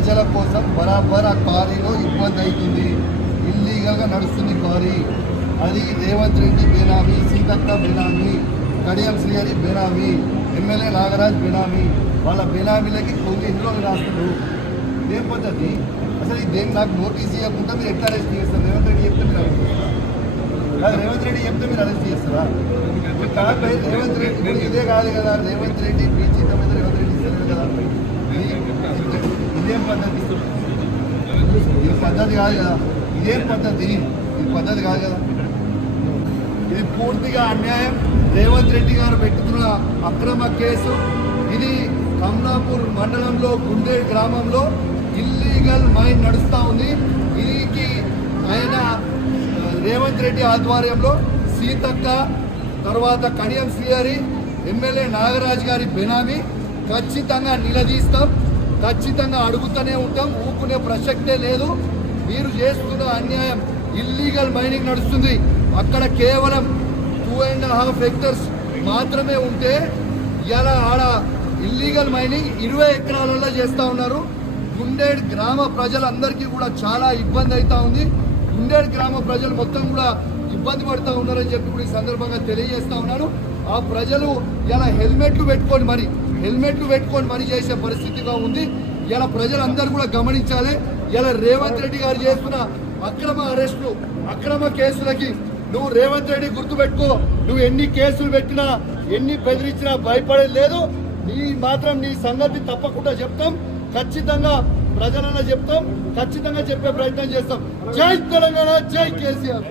ప్రజల కోసం బరాబర్ ఆ క్వారీలో ఇబ్బంది అవుతుంది. ఇల్లీగల్గా నడుస్తుంది క్వారీ. అది రేవంత్ రెడ్డి బేనామీ, సీతక్క బేనామీ, కడియం శ్రీహరి బేనామీ, ఎమ్మెల్యే నాగరాజ్ బేనామీ. వాళ్ళ బేనామీలకి కొన్ని ఇందులో రాస్తారు. ఇదేం పద్ధతి అసలు? ఇదేం నాకు నోటీస్ ఇవ్వకుండా మీరు ఎట్లా అరెస్ట్ చేస్తారు? రేవంత్ రెడ్డి చెప్తే మీరు అరెస్ట్ చేస్తారా? రేవంత్ రెడ్డి చెప్తే మీరు అరెస్ట్ చేస్తారా? రేవంత్ రెడ్డి ఇదే కాదు కదా. రేవంత్ రెడ్డి పీచిత మీద రేవంత్ రెడ్డి ఇస్తారు కదా. ఇదేం పద్ధతి? ఇది పద్ధతి కాదు కదా. ఇదేం పద్ధతి? ఇది పద్ధతి కాదు కదా. ఇది పూర్తిగా అన్యాయం. రేవంత్ రెడ్డి గారు పెట్టుకున్న అక్రమ కేసు ఇది. కమలాపూర్ మండలంలో గుండేడ్ గ్రామంలో ఇల్లీగల్ మైన్ నడుస్తూ ఉంది. దీనికి ఆయన రేవంత్ రెడ్డి ఆధ్వర్యంలో సీతక్క, తర్వాత కడియం శ్రీహరి, ఎమ్మెల్యే నాగరాజ్ గారి బెనామీ. ఖచ్చితంగా నిలదీస్తాం, ఖచ్చితంగా అడుగుతూనే ఉంటాం. ఊకునే ప్రసక్తే లేదు. మీరు చేస్తున్న అన్యాయం. ఇల్లీగల్ మైనింగ్ నడుస్తుంది అక్కడ. కేవలం 2.5 హెక్టర్స్ మాత్రమే ఉంటే ఇలా ఆడ ఇల్లీగల్ మైనింగ్ 20 ఎకరాలలో చేస్తూ ఉన్నారు. గుండేడ్ గ్రామ ప్రజలందరికీ కూడా చాలా ఇబ్బంది అవుతూ ఉంది. గుండేడ్ గ్రామ ప్రజలు మొత్తం కూడా ఇబ్బంది పడుతూ ఉన్నారని చెప్పి కూడా ఈ సందర్భంగా తెలియజేస్తూ ఉన్నాను. ఆ ప్రజలు ఇలా హెల్మెట్లు పెట్టుకొని మరి చేసే పరిస్థితిగా ఉంది. ఇలా ప్రజలందరూ కూడా గమనించాలి. ఇలా రేవంత్ రెడ్డి గారు చేస్తున్న అక్రమ అరెస్టులు, అక్రమ కేసులకి నువ్వు రేవంత్ రెడ్డి గుర్తుపెట్టుకో. నువ్వు ఎన్ని కేసులు పెట్టినా, ఎన్ని బెదిరించినా భయపడేది లేదు. నీ సంగతి తప్పకుండా చెప్తాం. ఖచ్చితంగా ప్రజలన్నా చెప్తాం. ఖచ్చితంగా చెప్పే ప్రయత్నం చేస్తాం. జై తెలంగాణ, జై కేసీఆర్.